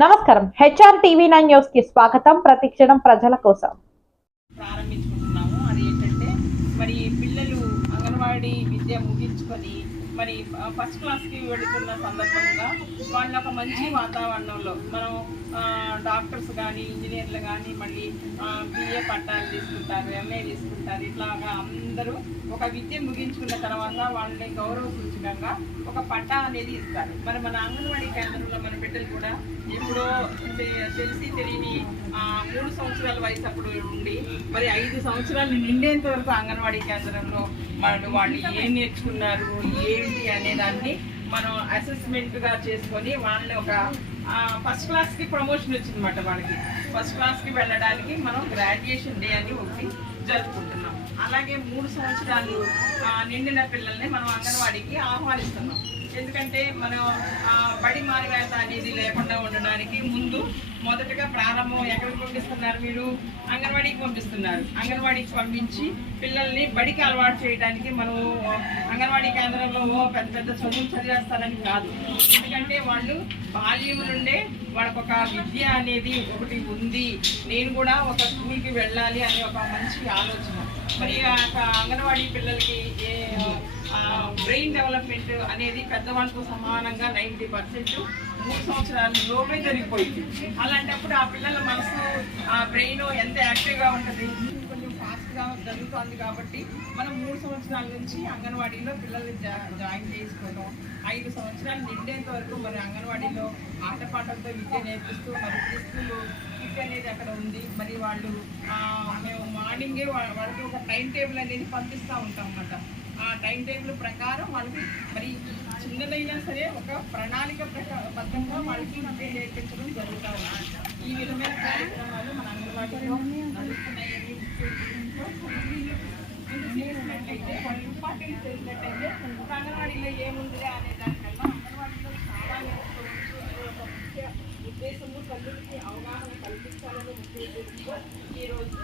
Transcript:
నమస్కారం. HR TV nine న్యూస్కి స్వాగతం. ప్రతిక్షణం ప్రజల కోసం. ప్రారంభించుకుంటున్నాము. అది ఏంటంటే మరి పిల్లలు అంగన్వాడీ విద్య ముగించుకొని మరి ఫస్ట్ క్లాస్కి వెళుతున్న సందర్భంగా వాళ్ళ ఒక మంచి వాతావరణంలో మనం డాక్టర్స్ కానీ ఇంజనీర్లు కానీ మళ్ళీ బిఏ పట్టాలు తీసుకుంటారు ఎంఏ తీసుకుంటారు ఇట్లాగా అందరూ ఒక విద్య ముగించుకున్న తర్వాత వాళ్ళని గౌరవ సూచకంగా ఒక పట్టా అనేది ఇస్తారు. మరి మన అంగన్వాడీ కేంద్రంలో మన బిడ్డలు కూడా ఎప్పుడో తెలిసి తెలియని మూడు సంవత్సరాల వయసు అప్పుడు ఉండి మరి ఐదు సంవత్సరాలు నిండేంత వరకు అంగన్వాడీ కేంద్రంలో వాళ్ళు వాళ్ళు ఏం నేర్చుకున్నారు ఏ ఏంటి అనే దాన్ని మనం అసెస్మెంట్గా చేసుకొని వాళ్ళని ఒక ఫస్ట్ క్లాస్కి ప్రమోషన్ వచ్చిందన్నమాట వాళ్ళకి. ఫస్ట్ క్లాస్కి వెళ్ళడానికి మనం గ్రాడ్యుయేషన్ డే అని ఒకటి జరుపుకుంటున్నాం. అలాగే మూడు సంవత్సరాలు నిండిన పిల్లల్ని మనం అంగన్వాడికి ఆహ్వానిస్తున్నాం. ఎందుకంటే మనం బడి మారివేత అనేది లేకుండా ఉండడానికి ముందు మొదటగా ప్రారంభం ఎక్కడికి పంపిస్తున్నారు మీరు? అంగన్వాడీకి పంపిస్తున్నారు. అంగన్వాడీకి పంపించి పిల్లల్ని బడికి అలవాటు చేయడానికి మనం అంగన్వాడీ కేంద్రంలో పెద్ద పెద్ద చదువులు చదివేస్తారని కాదు. ఎందుకంటే వాళ్ళు బాల్యం నుండే వాళ్ళకు ఒక విద్య అనేది ఒకటి ఉంది. నేను కూడా ఒక స్కూల్కి వెళ్ళాలి అనే ఒక మంచి ఆలోచన. మరి ఆ అంగన్వాడీ పిల్లలకి ఏ బ్రెయిన్ డెవలప్మెంట్ అనేది పెద్దవాళ్ళతో సమానంగా నైంటీ పర్సెంట్ మూడు సంవత్సరాల లోపే జరిగిపోయింది. అలాంటప్పుడు ఆ పిల్లల మనసు ఆ బ్రెయిన్ ఎంత యాక్టివ్గా ఉంటుంది? గా జరుగుతుంది జరుగుతోంది కాబట్టి మనం మూడు సంవత్సరాల నుంచి అంగన్వాడీలో పిల్లల్ని జా జాయిన్ చేసుకోవడం ఐదు సంవత్సరాలు నిండేంత వరకు మరి అంగన్వాడీలో ఆటపాటలతో విద్య నేర్పిస్తూ మరి స్కూల్ కిట్ అనేది అక్కడ ఉంది. మరి వాళ్ళు మేము మార్నింగే వాళ్ళకి ఒక టైం టేబుల్ అనేది పంపిస్తూ ఉంటాం అన్నమాట. ఆ టైం టేబుల్ ప్రకారం వాళ్ళకి మరి చిన్నదైనా సరే ఒక ప్రణాళిక ప్రకార బద్ధంగా వాళ్ళకి విద్య నేర్పించడం జరుగుతూ ఉంది ఈ విధమైన కార్యక్రమాలు మన అంగన్వాడీలో నడుస్తున్నాయని చేసినట్లయితే వాళ్ళు ఇంపార్టెన్స్ తెలిసినట్టయితే అంగన్వాడీలో ఏముంది అనే దానికన్నా అంగన్వాడీలో చాలా ఉద్దేశము తల్లులకి అవగాహన కల్పించాలనే ఉద్దేశంతో ఈరోజు